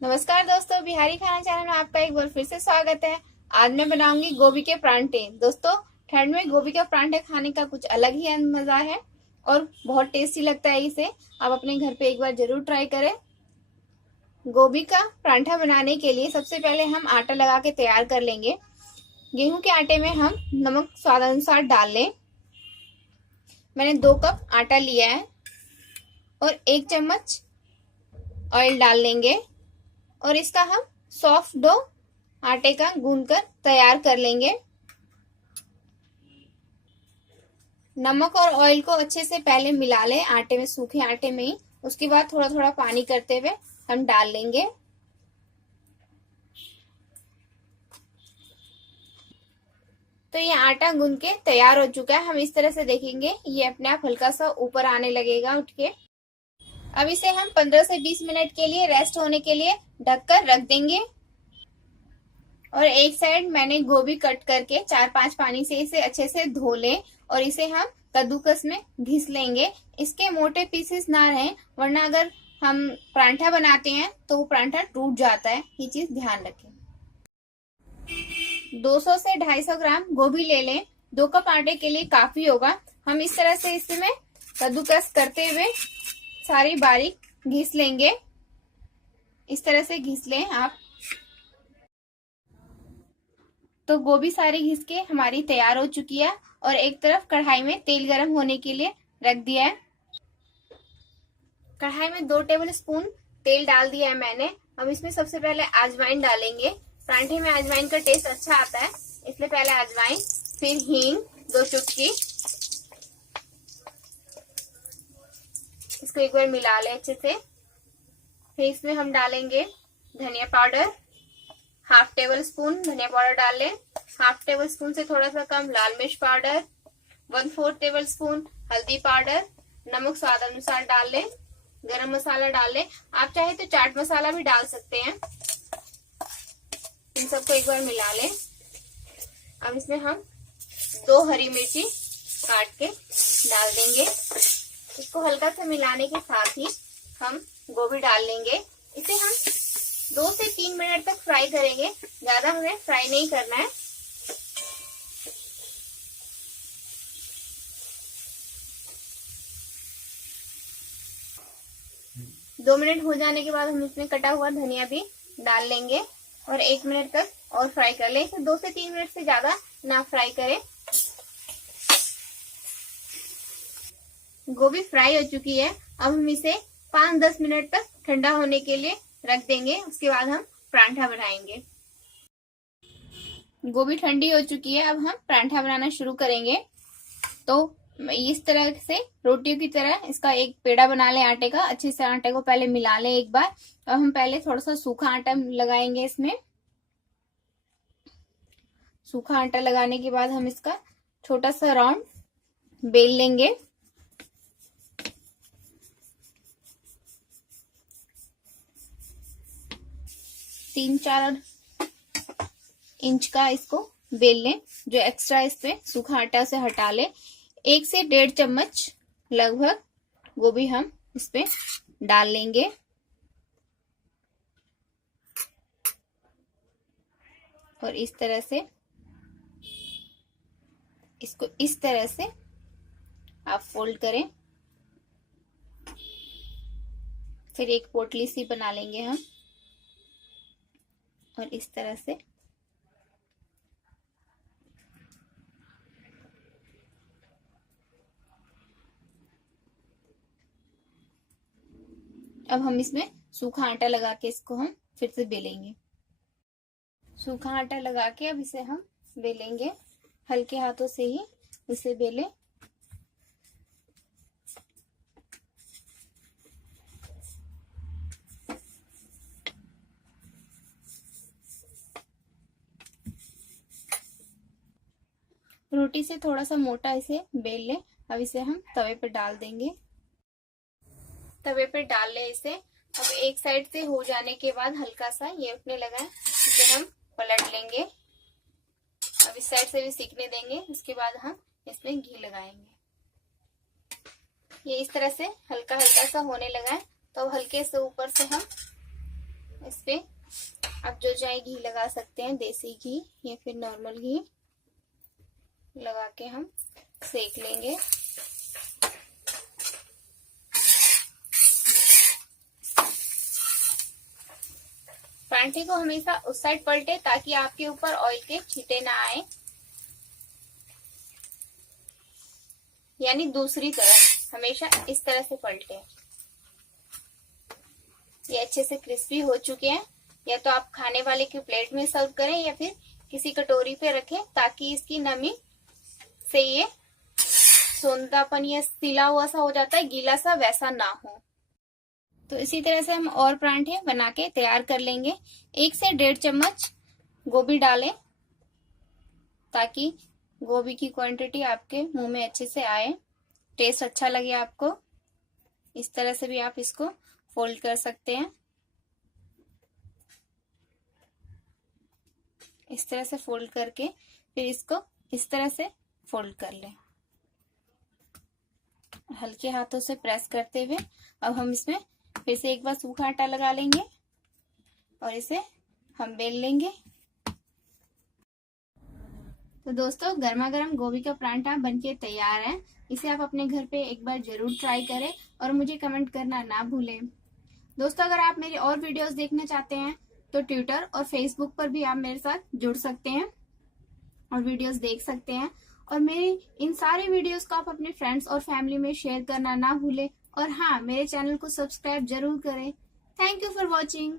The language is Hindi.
नमस्कार दोस्तों, बिहारी खाना चैनल में आपका एक बार फिर से स्वागत है। आज मैं बनाऊंगी गोभी के परांठे। दोस्तों, ठंड में गोभी के परांठे खाने का कुछ अलग ही मजा है और बहुत टेस्टी लगता है। इसे आप अपने घर पे एक बार जरूर ट्राई करें। गोभी का परांठा बनाने के लिए सबसे पहले हम आटा लगा के तैयार कर लेंगे। गेहूं के आटे में हम नमक स्वाद अनुसार डाल लें। मैंने 2 कप आटा लिया है और 1 चम्मच ऑयल डाल लेंगे और इसका हम सॉफ्ट डो आटे का गूंथकर तैयार कर लेंगे। नमक और ऑयल को अच्छे से पहले मिला लें आटे में, सूखे आटे में ही। उसके बाद थोड़ा थोड़ा पानी करते हुए हम डाल लेंगे। तो ये आटा गूंथ के तैयार हो चुका है। हम इस तरह से देखेंगे, ये अपने आप हल्का सा ऊपर आने लगेगा उठ के। अब इसे हम 15 से 20 मिनट के लिए रेस्ट होने के लिए ढककर रख देंगे। और एक साइड मैंने गोभी कट करके 4-5 पानी से इसे अच्छे से धो लें और इसे हम कद्दूकस में घिस लेंगे। इसके मोटे पीसेस ना रहें, वरना अगर हम परांठा बनाते हैं तो वो परांठा टूट जाता है। ये चीज ध्यान रखें। 200 से 250 ग्राम गोभी ले लें। 2 कप आटे के लिए काफी होगा। हम इस तरह से इसमें कद्दूकस करते हुए सारी बारीक घिस लेंगे। इस तरह से घिस लें आप। तो गोभी सारी घिस के हमारी तैयार हो चुकी है और एक तरफ कढ़ाई में तेल गरम होने के लिए रख दिया है। कढ़ाई में 2 टेबल स्पून तेल डाल दिया है मैंने। हम इसमें सबसे पहले अजवाइन डालेंगे। परांठे में अजवाइन का टेस्ट अच्छा आता है, इसलिए पहले अजवाइन, फिर हींग 2 चुटकी। इसको एक बार मिला लें अच्छे से। फिर इसमें हम डालेंगे धनिया पाउडर, 1/2 टेबल स्पून धनिया पाउडर डाल लें। 1/2 टेबल स्पून से थोड़ा सा कम लाल मिर्च पाउडर, 1/4 टेबल स्पून हल्दी पाउडर, नमक स्वाद अनुसार डाल लें, गरम मसाला डाल लें। आप चाहे तो चाट मसाला भी डाल सकते हैं। इन सबको एक बार मिला लें। अब इसमें हम 2 हरी मिर्ची काट के डाल देंगे। इसको हल्का सा मिलाने के साथ ही हम गोभी डाल लेंगे। इसे हम 2 से 3 मिनट तक फ्राई करेंगे, ज्यादा हमें फ्राई नहीं करना है। दो मिनट हो जाने के बाद हम इसमें कटा हुआ धनिया भी डाल लेंगे और 1 मिनट तक और फ्राई कर लें। इसे 2 से 3 मिनट से ज्यादा ना फ्राई करें। गोभी फ्राई हो चुकी है। अब हम इसे 5-10 मिनट तक ठंडा होने के लिए रख देंगे। उसके बाद हम परांठा बनाएंगे। गोभी ठंडी हो चुकी है। अब हम परांठा बनाना शुरू करेंगे। तो इस तरह से रोटियों की तरह इसका एक पेड़ा बना लें आटे का। अच्छे से आटे को पहले मिला लें एक बार। अब हम पहले थोड़ा सा सूखा आटा लगाएंगे इसमें। सूखा आटा लगाने के बाद हम इसका छोटा सा राउंड बेल लेंगे। तीन 4 इंच का इसको बेल लें। जो एक्स्ट्रा इस पे सूखा आटा से हटा लें। 1 से 1.5 चम्मच लगभग गोभी हम इस पे डाल लेंगे। और इस तरह से इसको इस तरह से आप फोल्ड करें। फिर एक पोटली सी बना लेंगे हम और इस तरह से अब हम इसमें सूखा आटा लगा के इसको हम फिर से बेलेंगे। सूखा आटा लगा के अब इसे हम बेलेंगे। हल्के हाथों से ही इसे बेलें। रोटी से थोड़ा सा मोटा इसे बेल लें। अब इसे हम तवे पर डाल देंगे। तवे पे डाल लें इसे। अब एक साइड से हो जाने के बाद हल्का सा ये उठने लगा है, इसे हम पलट लेंगे। अब इस साइड से भी सीखने देंगे। उसके बाद हम इसमें घी लगाएंगे। ये इस तरह से हल्का हल्का सा होने लगा है, तो हल्के से ऊपर से हम इस पे आप जो चाहे घी लगा सकते हैं, देसी घी या फिर नॉर्मल घी लगा के हम सेक लेंगे। परांठे को हमेशा उस साइड पलटे ताकि आपके ऊपर ऑयल के छींटे ना आए, यानी दूसरी तरफ हमेशा इस तरह से पलटे। ये अच्छे से क्रिस्पी हो चुके हैं। या तो आप खाने वाले की प्लेट में सर्व करें या फिर किसी कटोरी पे रखें ताकि इसकी नमी से ये सोंधापन या सिला हुआ सा हो जाता है, गीला सा वैसा ना हो। तो इसी तरह से हम और परांठे बना के तैयार कर लेंगे। 1 से 1.5 चम्मच गोभी डालें ताकि गोभी की क्वांटिटी आपके मुंह में अच्छे से आए, टेस्ट अच्छा लगे आपको। इस तरह से भी आप इसको फोल्ड कर सकते हैं। इस तरह से फोल्ड करके फिर इसको इस तरह से फोल्ड कर लें, हल्के हाथों से प्रेस करते हुए। अब हम इसमें फिर से एक बार सूखा आटा लगा लेंगे और इसे हम बेल लेंगे। तो दोस्तों, गर्मा गर्म गोभी का परांठा बनके तैयार है। इसे आप अपने घर पे एक बार जरूर ट्राई करें और मुझे कमेंट करना ना भूलें। दोस्तों, अगर आप मेरी और वीडियोस देखना चाहते हैं तो ट्विटर और फेसबुक पर भी आप मेरे साथ जुड़ सकते हैं और वीडियोस देख सकते हैं। और मेरी इन सारी वीडियोस को आप अपने फ्रेंड्स और फैमिली में शेयर करना ना भूलें। और हाँ, मेरे चैनल को सब्सक्राइब जरूर करें। Thank you for watching.